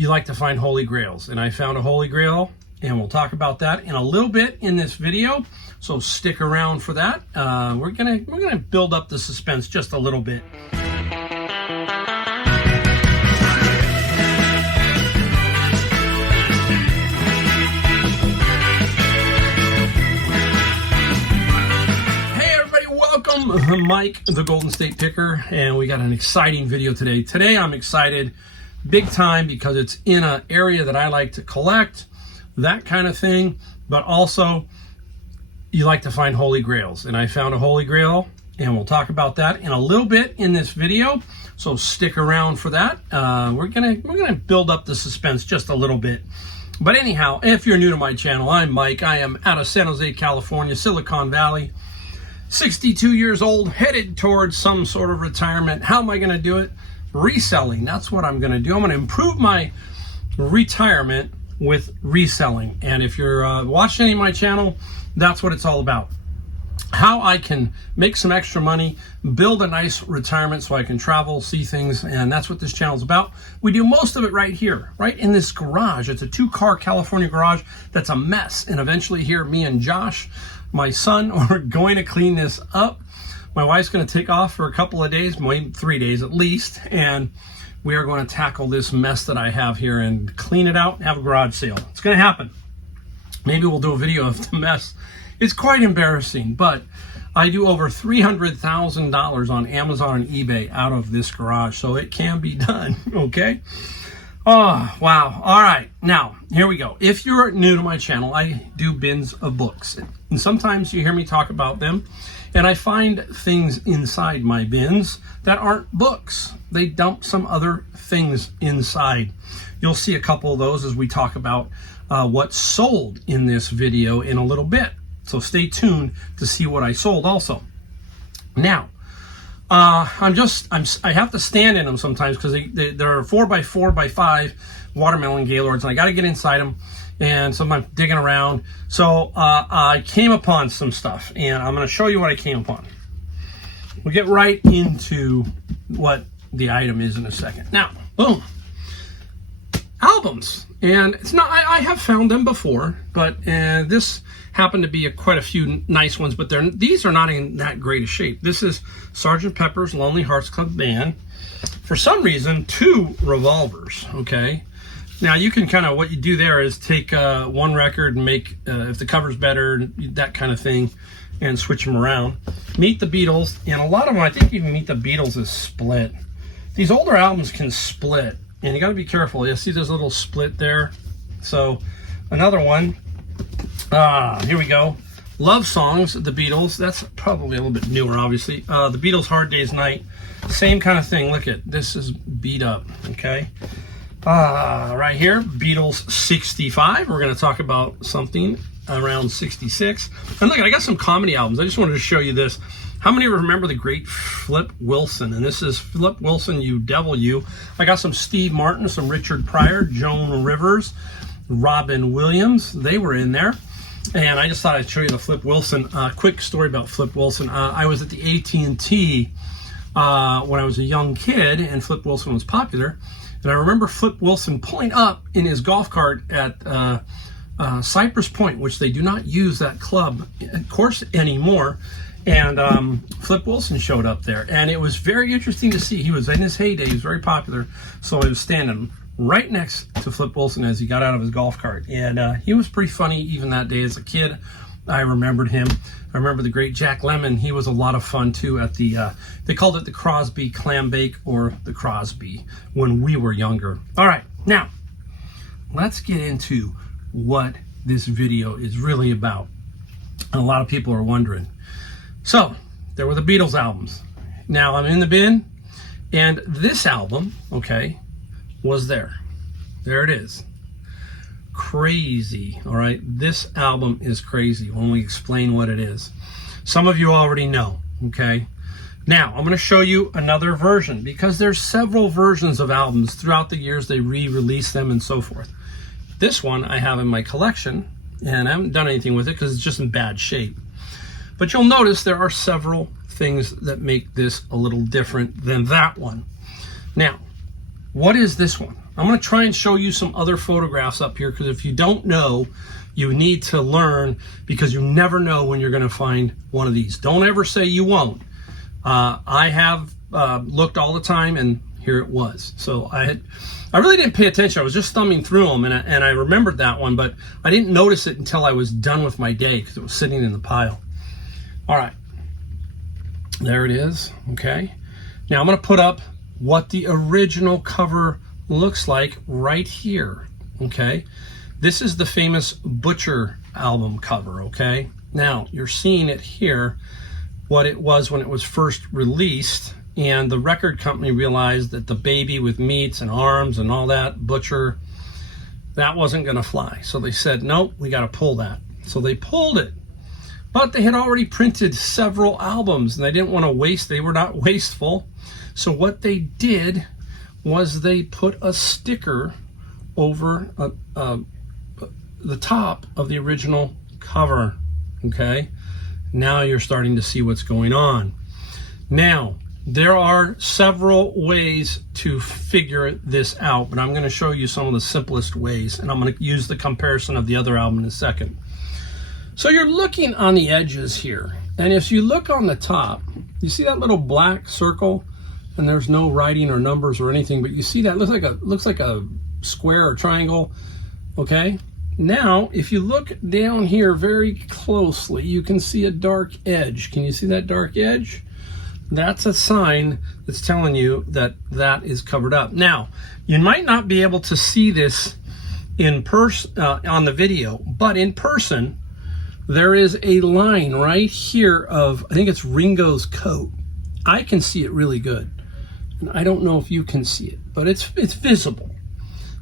you like to find holy grails, and I found a holy grail, and we'll talk about that in a little bit in this video, so stick around for that. We're gonna build up the suspense just a little bit. Hey everybody, welcome. I'm Mike, the Golden State Picker, and we got an exciting video today. Today I'm excited big time because it's in an area that I like to collect, that kind of thing, but also you like to find holy grails, and I found a holy grail, and we'll talk about that in a little bit in this video, so stick around for that. We're gonna build up the suspense just a little bit. But anyhow, if you're new to my channel, I'm Mike. I am out of San Jose, California, Silicon Valley, 62 years old, headed towards some sort of retirement. How am I gonna do it? Reselling. That's what I'm going to do. I'm going to improve my retirement with reselling. And if you're watching any of my channel, that's what it's all about. How I can make some extra money, build a nice retirement so I can travel, see things, and that's what this channel is about. We do most of it right here, right in this garage. It's a 2-car California garage that's a mess. And eventually here, me and Josh, my son, are going to clean this up. My wife's going to take off for a couple of days, maybe 3 days at least, and we are going to tackle this mess that I have here and clean it out and have a garage sale. It's going to happen. Maybe we'll do a video of the mess. It's quite embarrassing, but I do over $300,000 on Amazon and eBay out of this garage, so it can be done, okay? Oh, wow. All right. Now, here we go. If you're new to my channel, I do bins of books, and sometimes you hear me talk about them. And I find things inside my bins that aren't books. They dump some other things inside. You'll see a couple of those as we talk about what's sold in this video in a little bit. So stay tuned to see what I sold also. Now, I have to stand in them sometimes because they're 4x4x5 watermelon Gaylords, and I got to get inside them. And sometimes digging around. So I came upon some stuff, and I'm going to show you what I came upon. We'll get right into what the item is in a second. Now, boom. Albums. And it's not, I have found them before, but this happened to be quite a few nice ones, but these are not in that great a shape. This is Sgt. Pepper's Lonely Hearts Club Band. For some reason, 2 revolvers, okay? Now you can kind of, what you do there is take one record and make, if the cover's better, that kind of thing, and switch them around. Meet the Beatles, and a lot of them, I think even Meet the Beatles is split. These older albums can split, and you got to be careful. You see there's a little split there. So another one, here we go. Love Songs, the Beatles. That's probably a little bit newer, obviously. The Beatles, Hard Day's Night, same kind of thing. Look at this, is beat up, okay? Right here, Beatles 65. We're going to talk about something around 66. And look, I got some comedy albums. I just wanted to show you this. How many remember the great Flip Wilson? And this is Flip Wilson, You Devil You. I got some Steve Martin, some Richard Pryor, Joan Rivers, Robin Williams. They were in there. And I just thought I'd show you the Flip Wilson. Quick story about Flip Wilson. I was at the AT&T when I was a young kid, and Flip Wilson was popular. And I remember Flip Wilson pulling up in his golf cart at Cypress Point, which they do not use that club, of course, anymore. And Flip Wilson showed up there. And it was very interesting to see. He was in his heyday. He was very popular. So I was standing right next to Flip Wilson as he got out of his golf cart. And he was pretty funny even that day as a kid. I remembered him. I remember the great Jack Lemmon. He was a lot of fun too at the, they called it the Crosby Clam Bake, or the Crosby, when we were younger. All right, now let's get into what this video is really about. And a lot of people are wondering. So there were the Beatles albums. Now I'm in the bin, and this album, okay, was there. There it is. Crazy. All right, this album is crazy when we explain what it is. Some of you already know. Okay, now I'm going to show you another version, because there's several versions of albums throughout the years. They re-release them and so forth. This one I have in my collection, and I haven't done anything with it because it's just in bad shape. But you'll notice there are several things that make this a little different than that one. Now, what is this one? I'm going to try and show you some other photographs up here, because if you don't know, you need to learn, because you never know when you're going to find one of these. Don't ever say you won't. I have looked all the time, and here it was. So I really didn't pay attention. I was just thumbing through them, and I remembered that one, but I didn't notice it until I was done with my day, because it was sitting in the pile. All right, there it is. Okay, now I'm going to put up what the original cover looks like right here. Okay, this is the famous Butcher album cover. Okay, now you're seeing it here, what it was when it was first released, and the record company realized that the baby with meats and arms and all that, Butcher, that wasn't going to fly. So they said, nope, we got to pull that. So they pulled it. But they had already printed several albums, and they didn't want to waste. They were not wasteful. So what they did was they put a sticker over the top of the original cover. Okay, now you're starting to see what's going on. Now, there are several ways to figure this out, but I'm going to show you some of the simplest ways, and I'm going to use the comparison of the other album in a second. So you're looking on the edges here, and if you look on the top, you see that little black circle, and there's no writing or numbers or anything, but you see that looks like a square or triangle. Okay, now if you look down here very closely, you can see a dark edge. Can you see that dark edge? That's a sign that's telling you that that is covered up. Now, you might not be able to see this in person on the video, but in person, there is a line right here of, I think it's Ringo's coat. I can see it really good, and I don't know if you can see it, but it's visible.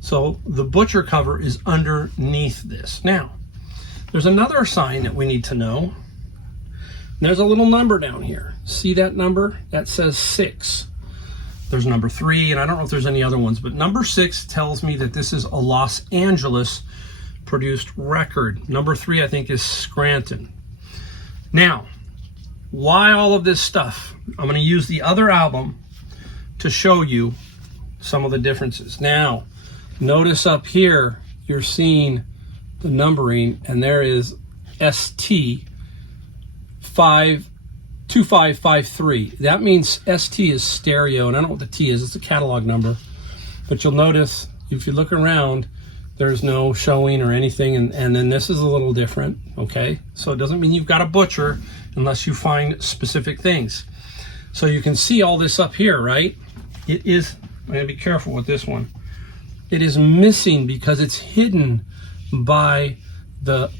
So the Butcher cover is underneath this. Now, there's another sign that we need to know. There's a little number down here. See that number? That says 6. There's number 3, and I don't know if there's any other ones, but number 6 tells me that this is a Los Angeles produced record. Number 3, I think, is Scranton. Now, why all of this stuff? I'm going to use the other album to show you some of the differences. Now, notice up here, you're seeing the numbering, and there is ST 2553. That means ST is stereo, and I don't know what the T is. It's a catalog number. But you'll notice, if you look around, there's no showing or anything, and then this is a little different, okay? So it doesn't mean you've got a Butcher unless you find specific things. So you can see all this up here, right? It is, I'm gonna be careful with this one. It is missing because it's hidden by the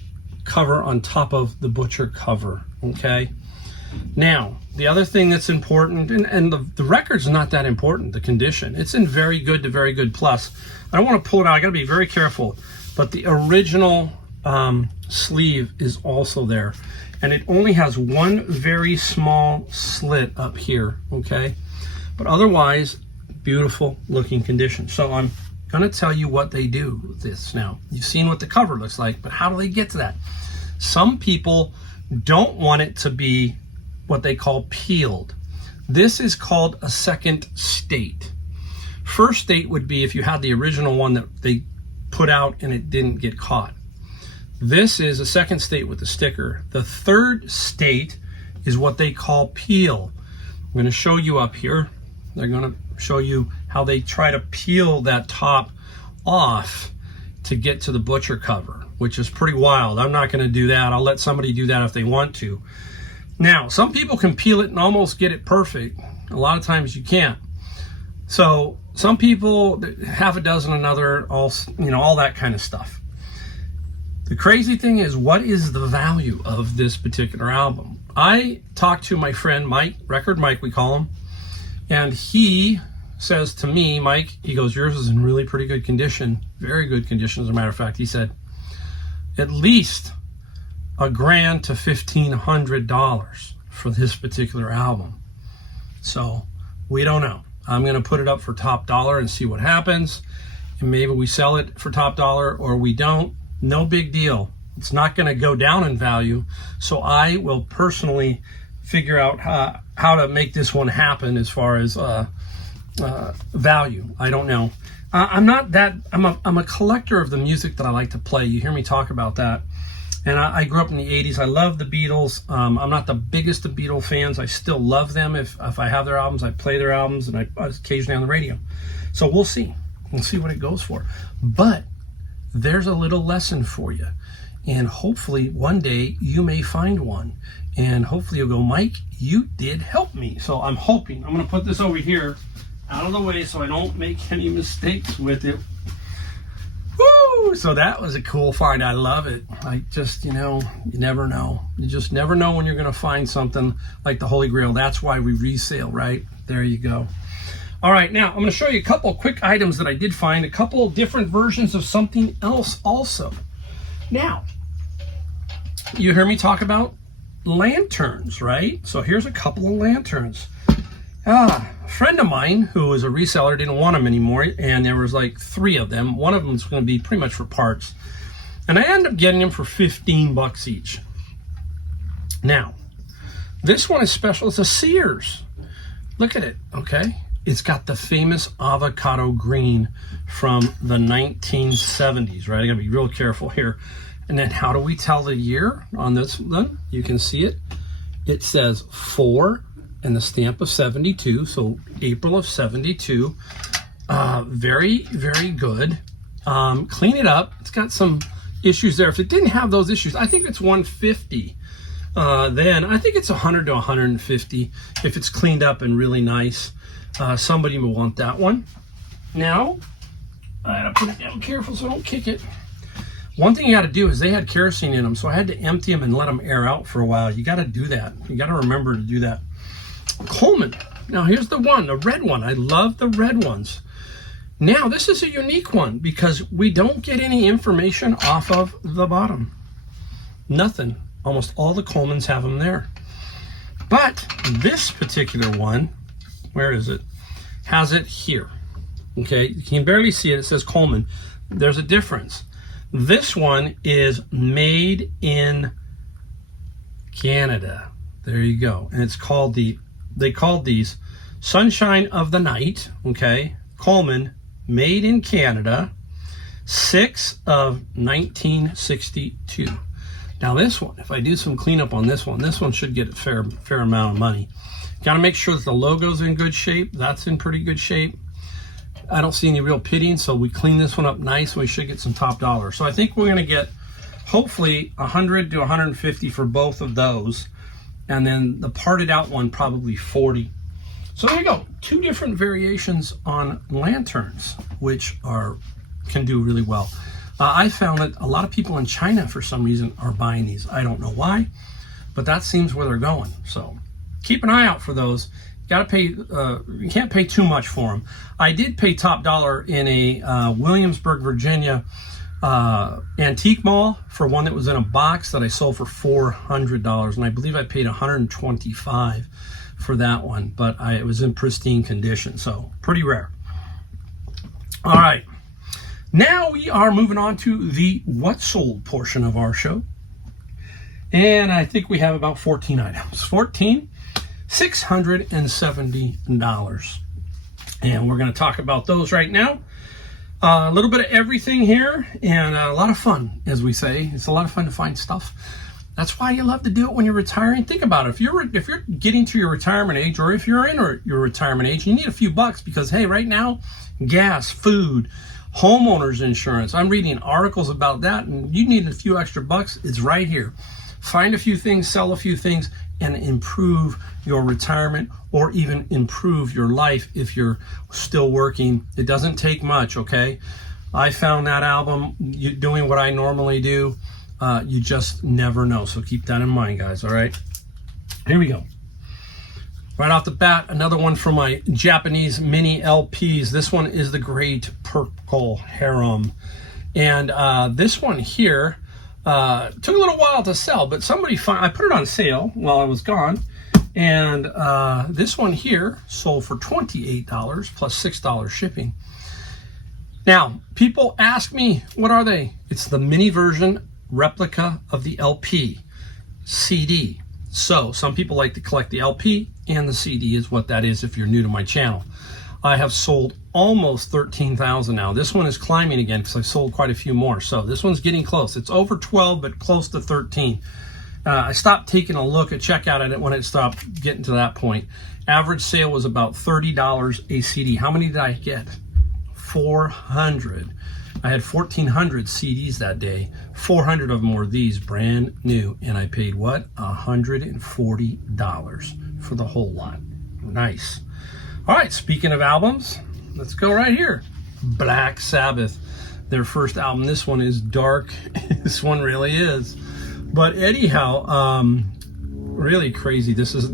cover on top of the Butcher cover, okay? Now, the other thing that's important, and the record's not that important, the condition. It's in very good to very good plus. I don't want to pull it out, I gotta be very careful, but the original sleeve is also there. And it only has one very small slit up here, okay? But otherwise, beautiful looking condition. So I'm gonna tell you what they do with this now. You've seen what the cover looks like, but how do they get to that? Some people don't want it to be what they call peeled. This is called a second state. First state would be if you had the original one that they put out and it didn't get caught. This is a second state with the sticker. The third state is what they call peel. I'm going to show you up here. They're going to show you how they try to peel that top off to get to the Butcher cover, which is pretty wild. I'm not going to do that. I'll let somebody do that if they want to. Now, some people can peel it and almost get it perfect. A lot of times you can't. So some people, half a dozen, another, all that kind of stuff. The crazy thing is, what is the value of this particular album? I talked to my friend Mike, Record Mike we call him, and he says to me, Mike, he goes, yours is in really pretty good condition, very good condition as a matter of fact. He said, at least $1,000 to $1,500 for this particular album. So we don't know. I'm going to put it up for top dollar and see what happens. And maybe we sell it for top dollar or we don't. No big deal. It's not going to go down in value. So I will personally figure out how to make this one happen as far as value. I don't know. I'm a collector of the music that I like to play. You hear me talk about that. And I grew up in the 80s. I love the Beatles. I'm not the biggest of Beatle fans. I still love them. If I have their albums, I play their albums, and I occasionally on the radio. So we'll see. We'll see what it goes for. But there's a little lesson for you. And hopefully one day you may find one. And hopefully you'll go, Mike, you did help me. So I'm hoping. I'm going to put this over here out of the way so I don't make any mistakes with it. Woo! So that was a cool find. I love it. I just, you never know. You just never know when you're going to find something like the Holy Grail. That's why we resale, right? There you go. All right, now I'm going to show you a couple quick items that I did find, a couple different versions of something else also. Now, you hear me talk about lanterns, right? So here's a couple of lanterns. A friend of mine who was a reseller didn't want them anymore, and there was like 3 of them. One of them is going to be pretty much for parts. And I ended up getting them for $15 each. Now, this one is special. It's a Sears. Look at it, okay? It's got the famous avocado green from the 1970s, right? I gotta be real careful here. And then how do we tell the year on this one? You can see it. It says 4 and the stamp of 72, so April of 72. Very, very good. Clean it up. It's got some issues there. If it didn't have those issues, I think it's 150. Then I think it's 100 to 150 if it's cleaned up and really nice. Somebody will want that one. Now, I gotta put it down careful so I don't kick it. One thing you got to do is they had kerosene in them, so I had to empty them and let them air out for a while. You got to do that. You got to remember to do that. Coleman. Now here's the one, the red one. I love the red ones. Now this is a unique one because we don't get any information off of the bottom. Nothing. Almost all the Colemans have them there. But this particular one, where is it? Has it here. Okay, you can barely see it. It says Coleman. There's a difference. This one is made in Canada. There you go. And it's called they called these Sunshine of the Night, okay? Coleman, made in Canada, 6 of 1962. Now this one, if I do some cleanup on this one should get a fair amount of money. Got to make sure that the logo's in good shape. That's in pretty good shape. I don't see any real pitting, so we clean this one up nice and we should get some top dollar. So I think we're going to get hopefully 100 to 150 for both of those. And then the parted out one, probably 40. So there you go. 2 different variations on lanterns, which can do really well. I found that a lot of people in China, for some reason, are buying these. I don't know why, but that seems where they're going. So keep an eye out for those. Got to pay. You can't pay too much for them. I did pay top dollar in a Williamsburg, Virginia antique mall for one that was in a box that I sold for $400, and I believe I paid $125 for that one. But it was in pristine condition, so pretty rare. All right, now we are moving on to the what sold portion of our show, and I think we have about 14 items. 14. $670, and we're going to talk about those right now. A little bit of everything here, and a lot of fun, as we say. It's a lot of fun to find stuff. That's why you love to do it when you're retiring. Think about it. If you're getting to your retirement age, or if you're in your retirement age, you need a few bucks because, hey, right now, gas, food, homeowners insurance. I'm reading articles about that, and you need a few extra bucks. It's right here. Find a few things, sell a few things, and improve your retirement, or even improve your life if you're still working. It doesn't take much, okay? I found that album doing what I normally do. You just never know, so keep that in mind, guys, all right? Here we go. Right off the bat, another one from my Japanese mini LPs. This one is the Great Purple Harem. And this one here, took a little while to sell, but I put it on sale while I was gone, and this one here sold for $28 plus $6 shipping. Now, people ask me, what are they? It's the mini version replica of the LP CD. So some people like to collect the LP, and the CD is what that is if you're new to my channel. I have sold almost 13,000 now. This one is climbing again because I've sold quite a few more. So this one's getting close. It's over 12, but close to 13. I stopped taking a look at checkout at it when it stopped getting to that point. Average sale was about $30 a CD. How many did I get? 400. I had 1,400 CDs that day. 400 of them were these, brand new. And I paid what? $140 for the whole lot. Nice. All right, speaking of albums, let's go right here. Black Sabbath, their first album. This one is dark. This one really is. But anyhow, really crazy. This is,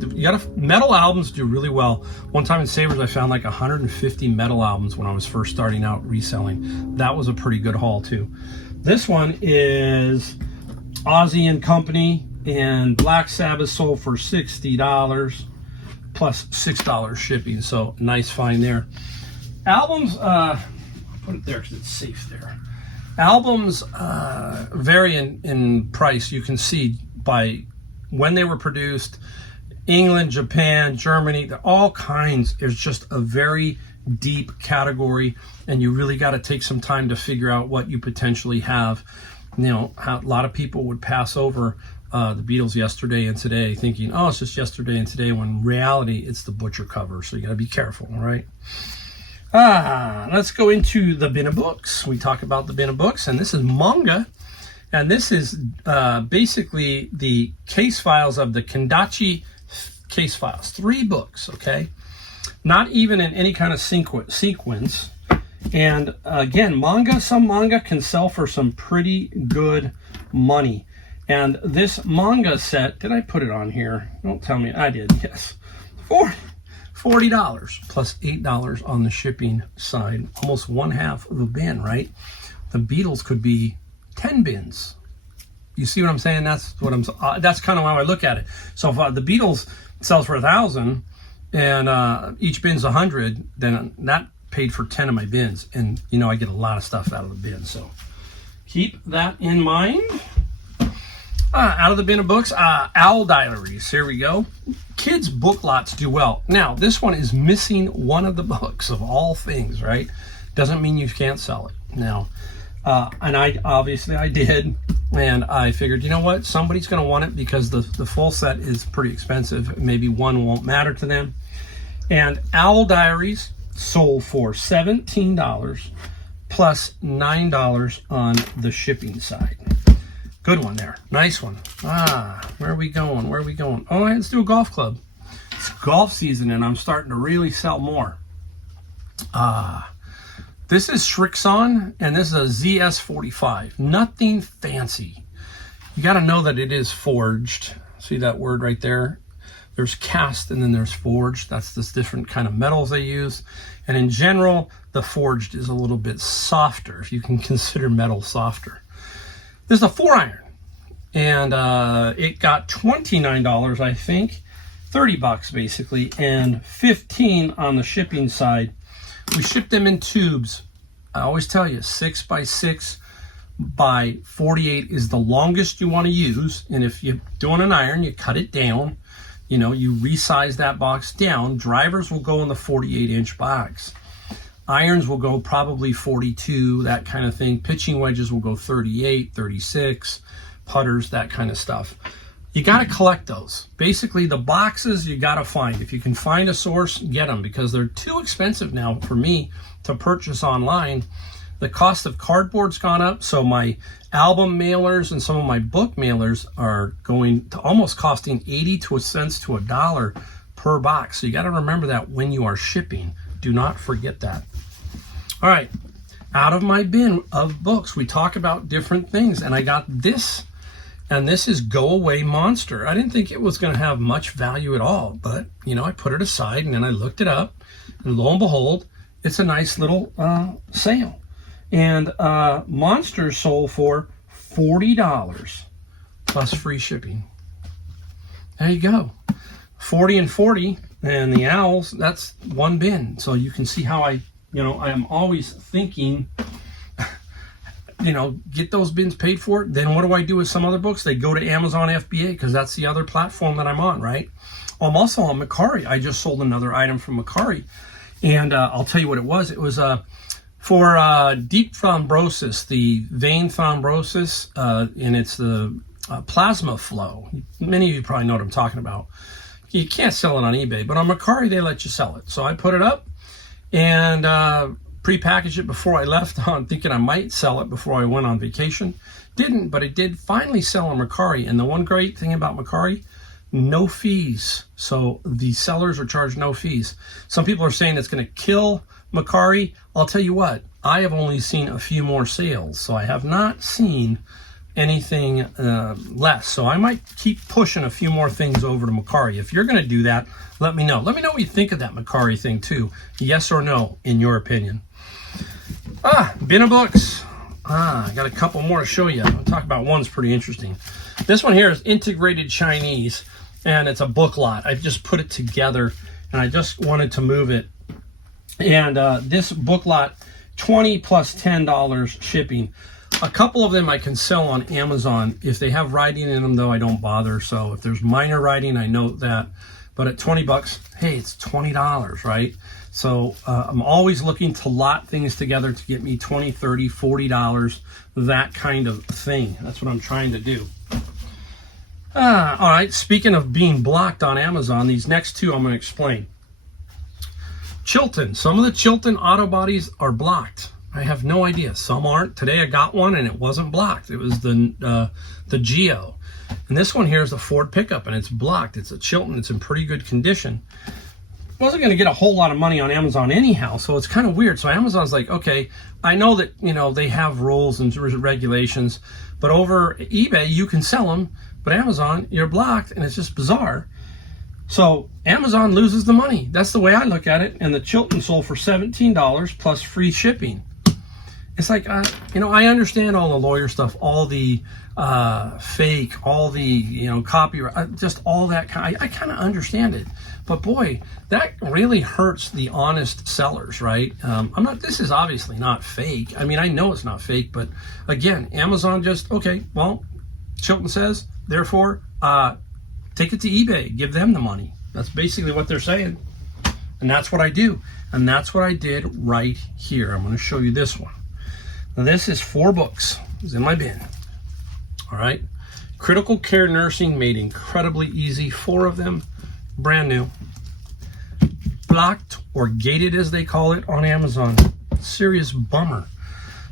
metal albums do really well. One time in Savers, I found like 150 metal albums when I was first starting out reselling. That was a pretty good haul too. This one is Ozzy and Company, and Black Sabbath sold for $60 plus $6 shipping. So nice find there. Albums, I'll put it there because it's safe there. Albums vary in price. You can see by when they were produced. England, Japan, Germany, all kinds. There's just a very deep category, and you really got to take some time to figure out what you potentially have. You know, a lot of people would pass over the Beatles yesterday and today, thinking, oh, it's just yesterday and today, when in reality it's the butcher cover. So you got to be careful, all right? Let's go into the bin of books. We talk about the bin of books, and this is manga, and this is basically the case files of the Kendachi case files. 3 books, okay? Not even in any kind of sequence. And again, some manga can sell for some pretty good money. And this manga set, did I put it on here? Don't tell me. I did, yes. $40 plus $8 on the shipping side. Almost 1/2 of a bin, right? The Beatles could be 10 bins. You see what I'm saying? That's kind of how I look at it. So if the Beatles sells for 1,000 and each bin's 100, then that paid for 10 of my bins. And you know, I get a lot of stuff out of the bin. So keep that in mind. Out of the bin of books, Owl Diaries. Here we go. Kids' book lots do well. Now, this one is missing one of the books of all things, right? Doesn't mean you can't sell it. Now, and I did, and I figured, you know what? Somebody's going to want it because the full set is pretty expensive. Maybe one won't matter to them. And Owl Diaries sold for $17 plus $9 on the shipping side. Good one there. Nice one. Where are we going? Where are we going? Oh, let's do a golf club. It's golf season, and I'm starting to really sell more. This is Shrixon, and this is a ZS45. Nothing fancy. You got to know that it is forged. See that word right there? There's cast, and then there's forged. That's this different kind of metals they use. And in general, the forged is a little bit softer, if you can consider metal softer. This is a 4-iron, and it got $29, I think, $30 basically, and $15 on the shipping side. We ship them in tubes. I always tell you, 6x6 by 48 is the longest you want to use, and if you're doing an iron, you cut it down. You know, you resize that box down. Drivers will go in the 48-inch box. Irons will go probably 42, that kind of thing. Pitching wedges will go 38, 36, putters, that kind of stuff. You got to collect those. Basically, the boxes you got to find. If you can find a source, get them, because they're too expensive now for me to purchase online. The cost of cardboard's gone up, so my album mailers and some of my book mailers are going to almost costing 80 cents to $1 per box. So you got to remember that when you are shipping. Do not forget that. All right, out of my bin of books, we talk about different things, and I got this, and this is Go Away Monster. I didn't think it was going to have much value at all, but, you know, I put it aside, and then I looked it up, and lo and behold, it's a nice little sale. And Monster sold for $40 plus free shipping. There you go. 40 and 40, and the owls, that's one bin. So you can see how I am always thinking, get those bins paid for. Then what do I do with some other books? They go to Amazon FBA, because that's the other platform that I'm on, right? I'm also on Mercari. I just sold another item from Mercari. And I'll tell you what it was. It was for deep thrombosis, the vein thrombosis, and it's the plasma flow. Many of you probably know what I'm talking about. You can't sell it on eBay, but on Mercari, they let you sell it. So I put it up and pre-packaged it before I left on thinking I might sell it before I went on vacation. Didn't, but it did finally sell on Mercari. And the one great thing about Mercari, no fees. So the sellers are charged no fees. Some people are saying it's going to kill Mercari. I'll tell you what, I have only seen a few more sales. So I have not seen anything less. So I might keep pushing a few more things over to Mercari. If you're going to do that, let me know. Let me know what you think of that Mercari thing too. Yes or no, in your opinion. Bin of books. I got a couple more to show you. I'll talk about one's pretty interesting. This one here is Integrated Chinese, and it's a book lot. I've just put it together, and I just wanted to move it. And this book lot, $20 plus $10 shipping. A couple of them I can sell on Amazon. If they have writing in them, though, I don't bother. So if there's minor writing, I note that. But at 20 bucks, hey, it's $20, right? So I'm always looking to lot things together to get me $20, $30, $40, that kind of thing. That's what I'm trying to do. All right, speaking of being blocked on Amazon, these next two I'm going to explain. Chilton. Some of the Chilton auto bodies are blocked. I have no idea. Some aren't. Today I got one and it wasn't blocked. It was the Geo. And this one here is a Ford pickup and it's blocked. It's a Chilton. It's in pretty good condition. Wasn't going to get a whole lot of money on Amazon anyhow, so it's kind of weird. So Amazon's like, okay, I know that, you know, they have rules and regulations, but over eBay you can sell them, but Amazon, you're blocked, and it's just bizarre. So Amazon loses the money. That's the way I look at it. And the Chilton sold for $17 plus free shipping. It's like, you know, I understand all the lawyer stuff, all the fake, all the, you know, copyright, just all that. I kind of understand it. But boy, that really hurts the honest sellers, right? This is obviously not fake. I mean, I know it's not fake, but again, Amazon just, okay, well, Chilton says, therefore, take it to eBay, give them the money. That's basically what they're saying. And that's what I do. And that's what I did right here. I'm going to show you this one. Now, this is 4 books. It's in my bin. All right. Critical Care Nursing, made incredibly easy. 4 of them, brand new. Blocked or gated, as they call it, on Amazon. Serious bummer.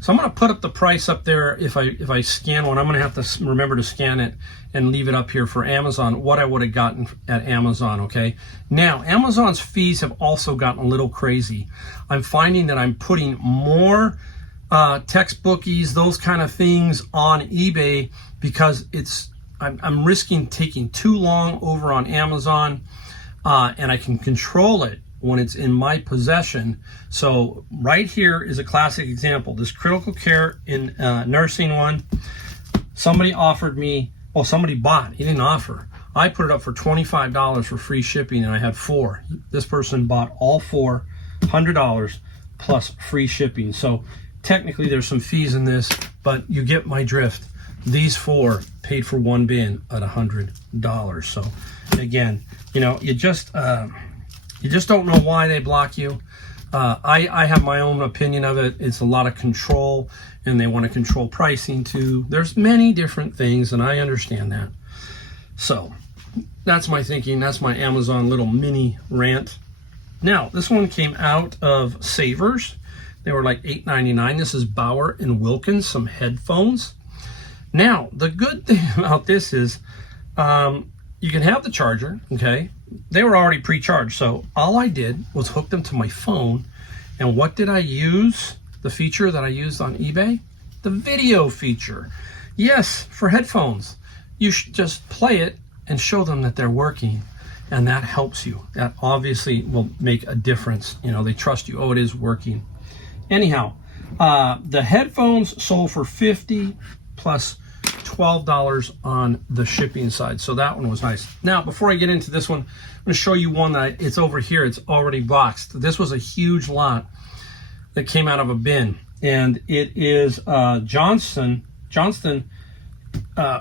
So I'm going to put up the price up there. If I scan one, I'm going to have to remember to scan it and leave it up here for Amazon, what I would have gotten at Amazon, okay? Now, Amazon's fees have also gotten a little crazy. I'm finding that I'm putting more textbookies, those kind of things on eBay because I'm risking taking too long over on Amazon, and I can control it when it's in my possession. So right here is a classic example. This Critical Care in Nursing one, somebody offered me, well, somebody bought, he didn't offer. I put it up for $25 for free shipping, and I had 4. This person bought all 4, $100 plus free shipping. So technically there's some fees in this, but you get my drift. These 4 paid for one bin at $100. So again, you know, you just don't know why they block you. I have my own opinion of it. It's a lot of control, and they want to control pricing too. There's many different things, and I understand that. So that's my thinking. That's my Amazon little mini rant. Now, this one came out of Savers. They were like $8.99. This is Bauer & Wilkins, some headphones. Now, the good thing about this is you can have the charger, okay? They were already pre-charged, so all I did was hook them to my phone. And what did I use? The feature that I used on eBay? The video feature. Yes, for headphones. You should just play it and show them that they're working, and that helps you. That obviously will make a difference. You know, they trust you. Oh, it is working. Anyhow, the headphones sold for $50 plus $12 on the shipping side. So that one was nice. Now, before I get into this one, I'm going to show you one that it's over here. It's already boxed. This was a huge lot that came out of a bin, and it is Johnston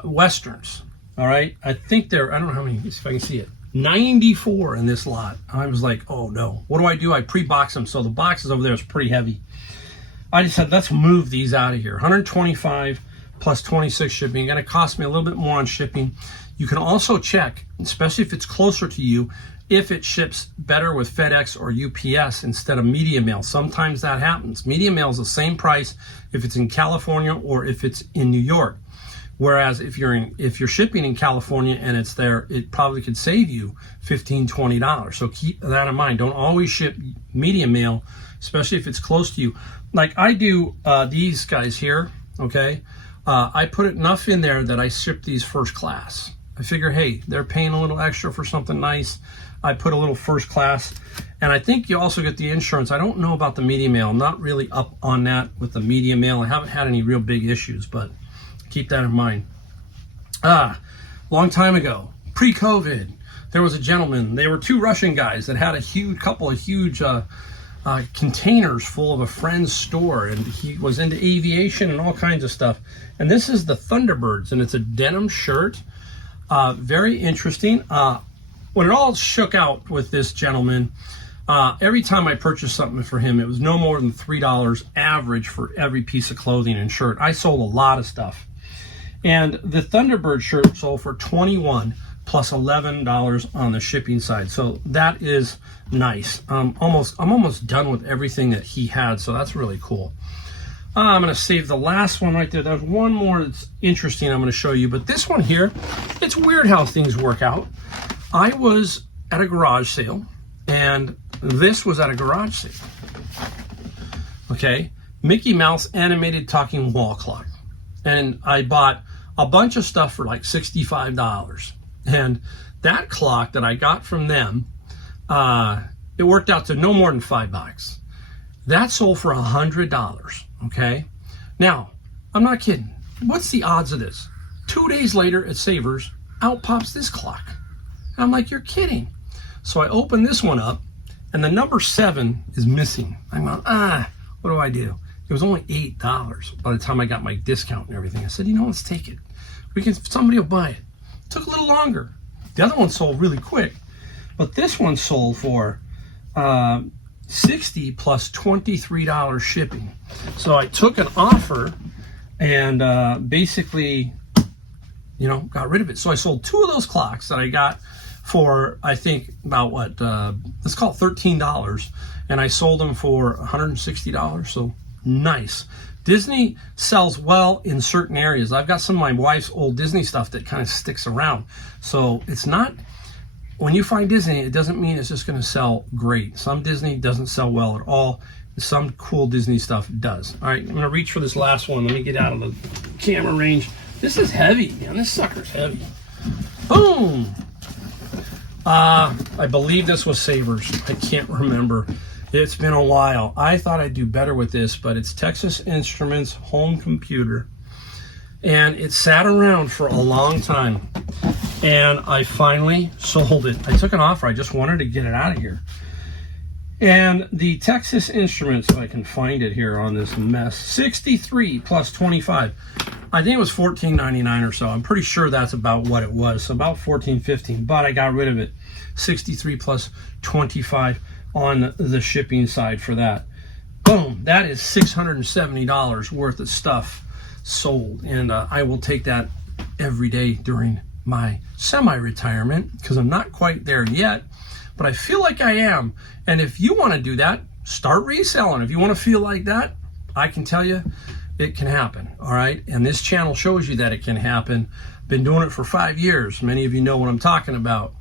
Westerns. All right. I think they're, I don't know how many, if I can see it. 94 in this lot. I was like, oh no, what do? I pre-box them, so the boxes over there is pretty heavy. I just said, let's move these out of here. 125 plus 26 shipping. Going to cost me a little bit more on shipping. You can also check, especially if it's closer to you, if it ships better with FedEx or UPS instead of media mail. Sometimes that happens. Media mail is the same price if it's in California or if it's in New York. Whereas if you're shipping in California and it's there, it probably could save you $15, $20. So keep that in mind. Don't always ship media mail, especially if it's close to you. Like I do these guys here, okay? I put enough in there that I ship these first class. I figure, hey, they're paying a little extra for something nice. I put a little first class. And I think you also get the insurance. I don't know about the media mail. I'm not really up on that with the media mail. I haven't had any real big issues, but keep that in mind. Long time ago, pre-COVID, there was a gentleman. They were two Russian guys that had a couple of huge containers full of a friend's store, and he was into aviation and all kinds of stuff. And this is the Thunderbirds, and it's a denim shirt. Very interesting. When it all shook out with this gentleman, every time I purchased something for him, it was no more than $3 average for every piece of clothing and shirt. I sold a lot of stuff. And the Thunderbird shirt sold for $21 plus $11 on the shipping side. So that is nice. I'm almost done with everything that he had, so that's really cool. I'm going to save the last one right there. There's one more that's interesting I'm going to show you, but this one here, it's weird how things work out. I was at a garage sale, and this was at a garage sale. Okay, Mickey Mouse animated talking wall clock. And I bought a bunch of stuff for like $65. And that clock that I got from them, it worked out to no more than $5. That sold for $100, okay? Now, I'm not kidding. What's the odds of this? 2 days later at Savers, out pops this clock. And I'm like, you're kidding. So I open this one up, and the number 7 is missing. I'm like, what do? It was only $8 by the time I got my discount and everything. I said, let's take it. Somebody will buy it. It took a little longer. The other one sold really quick, but this one sold for $60 plus $23 shipping. So I took an offer and basically, got rid of it. So I sold 2 of those clocks that I got for, I think, about let's call it $13, and I sold them for $160. So nice. Disney sells well in certain areas. I've got some of my wife's old Disney stuff that kind of sticks around. So it's not, when you find Disney, it doesn't mean it's just going to sell great. Some Disney doesn't sell well at all. Some cool Disney stuff does. All right, I'm going to reach for this last one. Let me get out of the camera range. This is heavy, man. This sucker's heavy. Boom! I believe this was Savers. I can't remember. It's been a while. I thought I'd do better with this, but it's Texas Instruments home computer. And it sat around for a long time. And I finally sold it. I took an offer. I just wanted to get it out of here. And the Texas Instruments, if I can find it here on this mess, 63 plus 25. I think it was $14.99 or so. I'm pretty sure that's about what it was. So about $14.15, but I got rid of it. 63 plus 25 on the shipping side for that. Boom, that is $670 worth of stuff sold. And I will take that every day during my semi-retirement because I'm not quite there yet, but I feel like I am. And if you want to do that, start reselling. If you want to feel like that, I can tell you it can happen. All right. And this channel shows you that it can happen. Been doing it for 5 years. Many of you know what I'm talking about.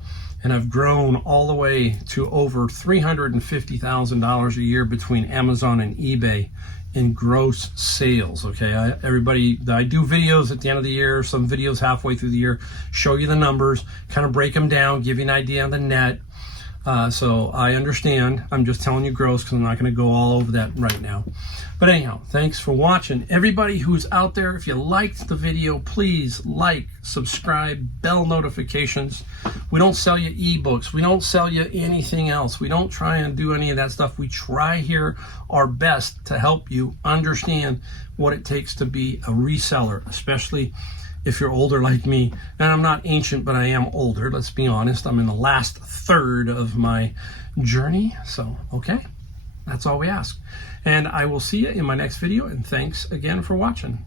And I've grown all the way to over $350,000 a year between Amazon and eBay in gross sales. Okay, I do videos at the end of the year, some videos halfway through the year, show you the numbers, kind of break them down, give you an idea on the net. So I understand. I'm just telling you gross because I'm not going to go all over that right now. But anyhow, thanks for watching. Everybody who's out there, if you liked the video, please like, subscribe, bell notifications. We don't sell you ebooks. We don't sell you anything else. We don't try and do any of that stuff. We try here our best to help you understand what it takes to be a reseller, especially if you're older like me. And I'm not ancient, but I am older. Let's be honest. I'm in the last third of my journey. So, okay, that's all we ask. And I will see you in my next video. And thanks again for watching.